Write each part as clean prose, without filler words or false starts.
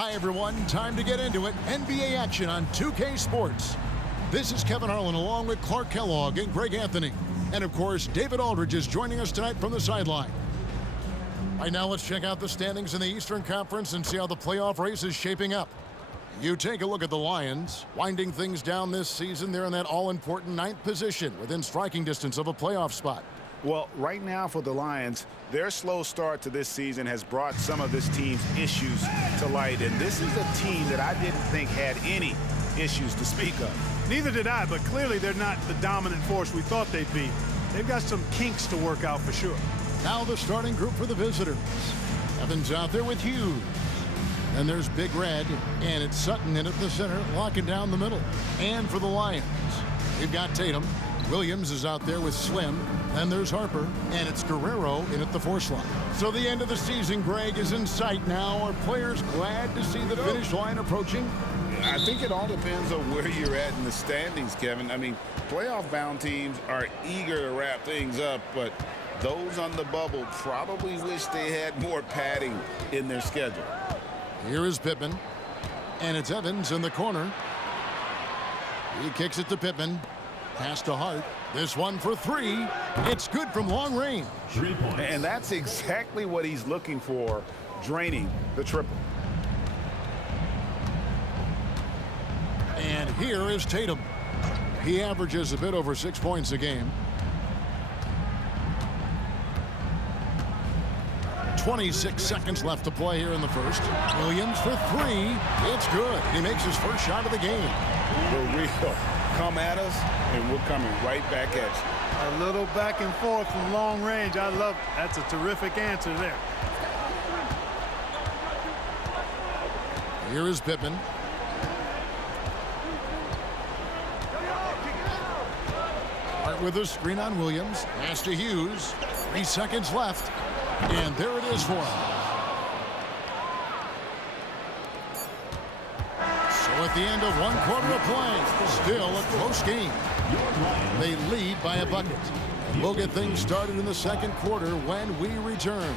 Hi, everyone. Time to get into it. NBA action on 2K Sports. This is Kevin Harlan along with Clark Kellogg and Greg Anthony. And, of course, David Aldridge is joining us tonight from the sideline. Right now, let's check out the standings in the Eastern Conference and see how the playoff race is shaping up. You take a look at the Lions. Winding things down this season, they're in that all-important 9th position within striking distance of a playoff spot. Well, right now for the Lions, their slow start to this season has brought some of this team's issues to light. And this is a team that I didn't think had any issues to speak of. Neither did I, but clearly they're not the dominant force we thought they'd be. They've got some kinks to work out for sure. Now the starting group for the visitors. Evans out there with Hughes. Then there's Big Red, and it's Sutton in at the center, locking down the middle. And for the Lions, we've got Tatum. Williams is out there with Slim. Then there's Harper, and it's Guerrero in at the 4 slot. So the end of the season, Greg, is in sight now. Are players glad to see the finish line approaching? I think it all depends on where you're at in the standings, Kevin. I mean, playoff-bound teams are eager to wrap things up, but those on the bubble probably wish they had more padding in their schedule. Here is Pippen, and it's Evans in the corner. He kicks it to Pippen. Pass to Hart. This one for 3. It's good from long range. 3 points. And that's exactly what he's looking for, draining the triple. And here is Tatum. He averages a bit over 6 points a game. 26 seconds left to play here in the first. Williams for 3. It's good. He makes his first shot of the game. For real. Come at us, and we're coming right back at you. A little back and forth from long range. I love it. That's a terrific answer there. Here is Pippen. Hart with a screen on Williams. Pass to Hughes. 3 seconds left. And there it is for him. So at the end of 1 quarter of play, still a close game. They lead by a bucket. We'll get things started in the second quarter when we return.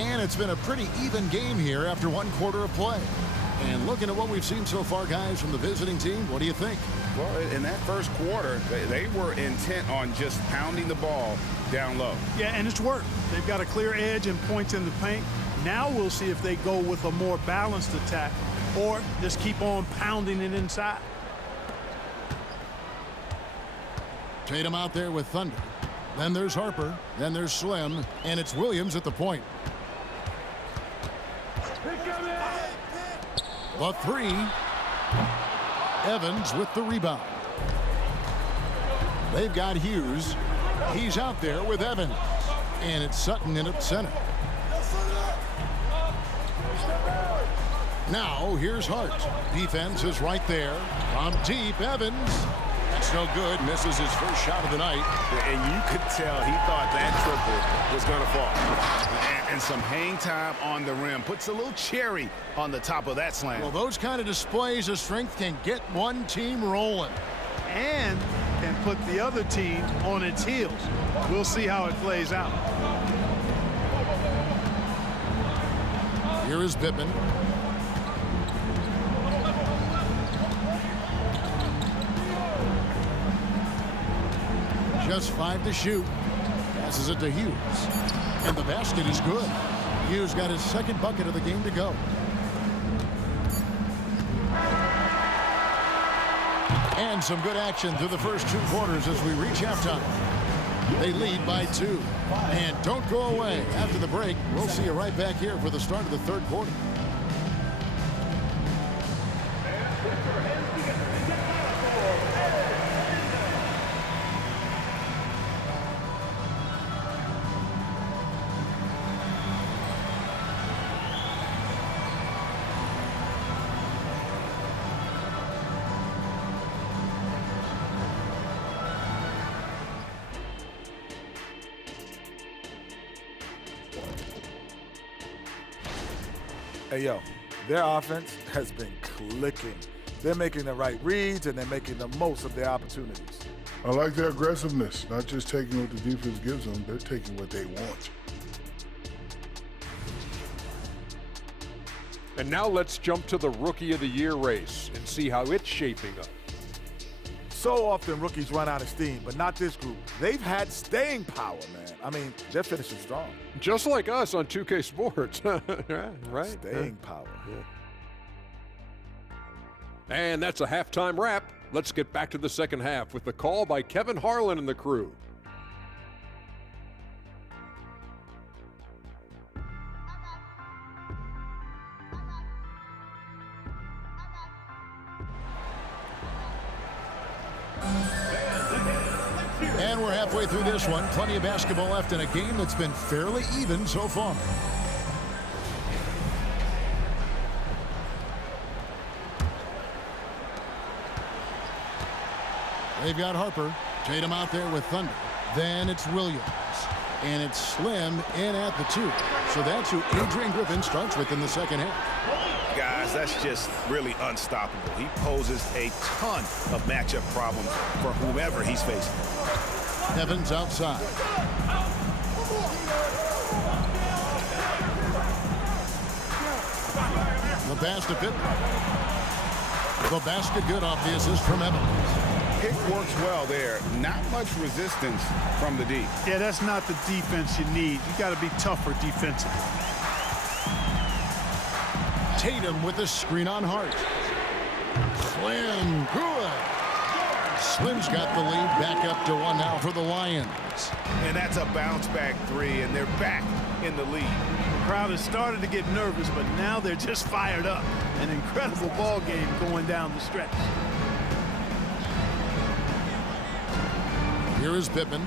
And it's been a pretty even game here after 1 quarter of play. And looking at what we've seen so far, guys, from the visiting team, what do you think? Well, in that first quarter, they were intent on just pounding the ball down low. Yeah, and it's worked. They've got a clear edge and points in the paint. Now we'll see if they go with a more balanced attack or just keep on pounding it inside. Tatum out there with Thunder. Then there's Harper. Then there's Slim. And it's Williams at the point. The 3. Evans with the rebound. They've got Hughes. He's out there with Evans. And it's Sutton in at center. Now here's Hart. Defense is right there. From deep, Evans. That's no good. Misses his first shot of the night. And you could tell he thought that triple was going to fall. And some hang time on the rim. Puts a little cherry on the top of that slam. Well, those kind of displays of strength can get one team rolling. And can put the other team on its heels. We'll see how it plays out. Here is Pippen. Just 5 to shoot. Passes it to Hughes. And the basket is good. Hughes got his second bucket of the game to go. And some good action through the first 2 quarters as we reach halftime. They lead by 2. And don't go away. After the break, we'll see you right back here for the start of the third quarter. Hey, yo, their offense has been clicking. They're making the right reads, and they're making the most of their opportunities. I like their aggressiveness, not just taking what the defense gives them, they're taking what they want. And now let's jump to the Rookie of the Year race and see how it's shaping up. So often rookies run out of steam, but not this group. They've had staying power, man. I mean, they're finishing strong. Just like us on 2K Sports, right? Staying power. Yeah. And that's a halftime wrap. Let's get back to the second half with the call by Kevin Harlan and the crew. And we're halfway through this one. Plenty of basketball left in a game that's been fairly even so far. They've got Harper. Tatum out there with Thunder. Then it's Williams. And it's Slim in at the 2. So that's who Adrian Griffin starts with in the second half. Guys, that's just really unstoppable. He poses a ton of matchup problems for whomever he's facing. Evans outside. The pass to Pippen. The basket good off the assist from Evans. Pick works well there. Not much resistance from the D. Yeah, that's not the defense you need. You got to be tougher defensively. Tatum with a screen on Hart. Slim, good. Slim's got the lead back up to 1 now for the Lions. And that's a bounce-back 3, and they're back in the lead. The crowd has started to get nervous, but now they're just fired up. An incredible ball game going down the stretch. Here is Pippen.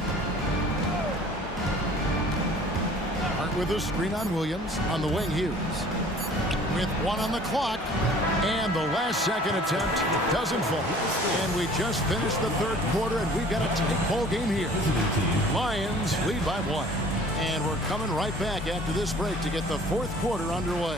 Hart with a screen on Williams. On the wing, Hughes. With 1 on the clock. And the last second attempt doesn't fall. And we just finished the third quarter, and we've got a tight ball game here. Lions lead by 1. And we're coming right back after this break to get the fourth quarter underway.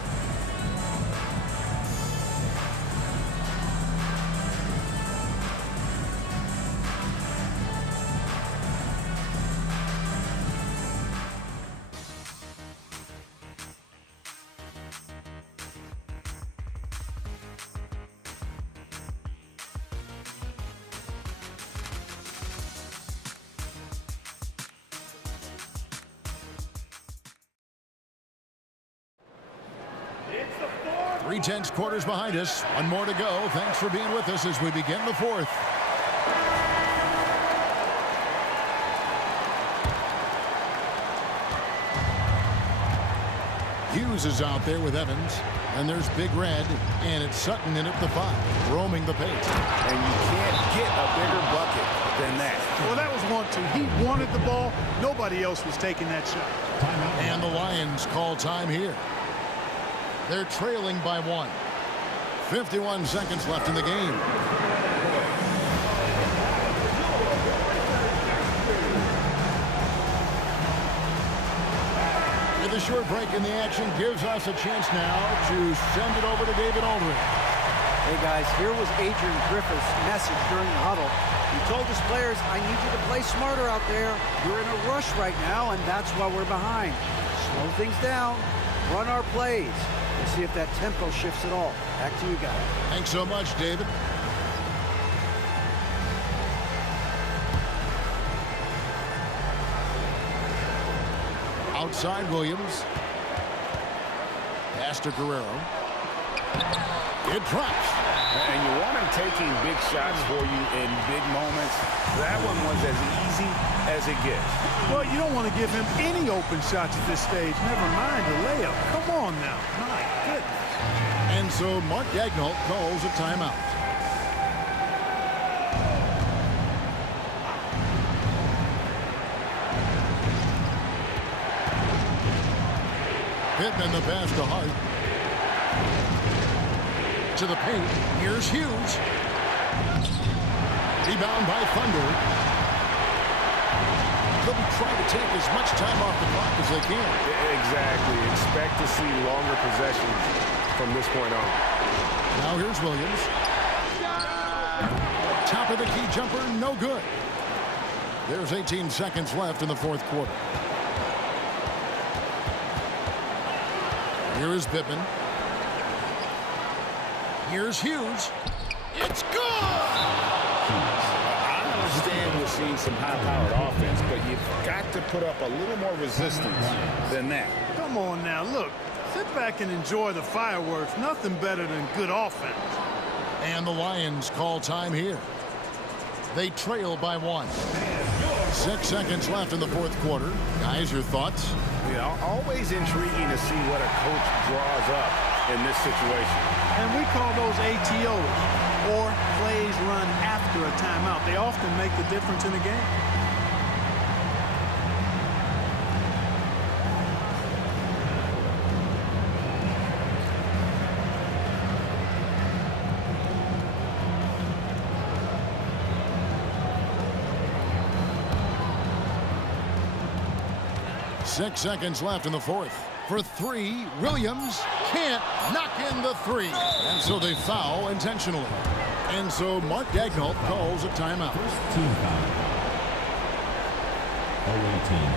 Three tense quarters behind us. 1 more to go. Thanks for being with us as we begin the fourth. Hughes is out there with Evans. And there's Big Red. And it's Sutton in at the 5, roaming the paint. And you can't get a bigger bucket than that. Well, that was 1-2. He wanted the ball. Nobody else was taking that shot. And the Lions call time here. They're trailing by 1. 51 seconds left in the game. With a short break in the action gives us a chance now to send it over to David Aldridge. Hey guys, here was Adrian Griffith's message during the huddle. He told his players, I need you to play smarter out there. We're in a rush right now, and that's why we're behind. Slow things down, run our plays. We'll see if that tempo shifts at all. Back to you guys. Thanks so much, David. Outside Williams. Pass to Guerrero. It drops. And you want him taking big shots for you in big moments. That one was as easy as it gets. Well, you don't want to give him any open shots at this stage. Never mind the layup. Come on now. My goodness. And so Mark Daigneault calls a timeout. Pittman the pass to Hart. To the paint. Here's Hughes. Rebound by Thunder. They'll be trying to take as much time off the clock as they can. Exactly. Expect to see longer possessions from this point on. Now here's Williams. Top of the key jumper, no good. There's 18 seconds left in the fourth quarter. Here is Pippen. Here's Hughes. It's good! I understand we're seeing some high-powered offense, but you've got to put up a little more resistance than that. Come on now, look. Sit back and enjoy the fireworks. Nothing better than good offense. And the Lions call time here. They trail by 1. 6 seconds left in the fourth quarter. Guys, your thoughts? Yeah, always intriguing to see what a coach draws up in this situation. And we call those ATOs, or plays run after a timeout. They often make the difference in a game. Six seconds left in the fourth. For 3, Williams can't knock in the 3. And so they foul intentionally. And so Mark Daigneault calls a timeout. First team foul. Away team.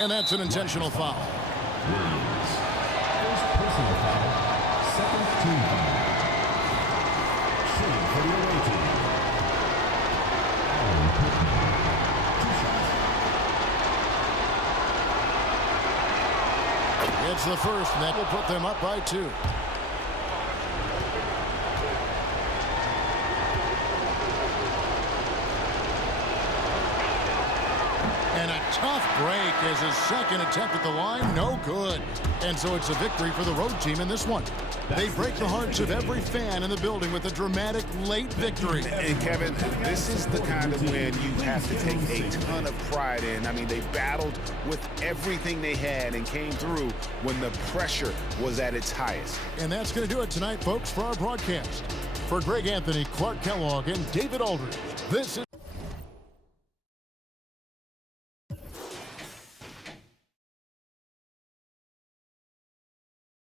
And that's an intentional foul. Williams. First personal foul. Second team foul. Shooting for the away team. Aaron Pittman. 2 shots. It's the first, and that will put them up by 2. And a tough break as his second attempt at the line, no good. And so it's a victory for the road team in this one. They break the hearts of every fan in the building with a dramatic late victory. And Kevin, this is the kind of win you have to take a ton of pride in. I mean, they battled with everything they had and came through when the pressure was at its highest. And that's going to do it tonight, folks, for our broadcast. For Greg Anthony, Clark Kellogg, and David Aldridge, this is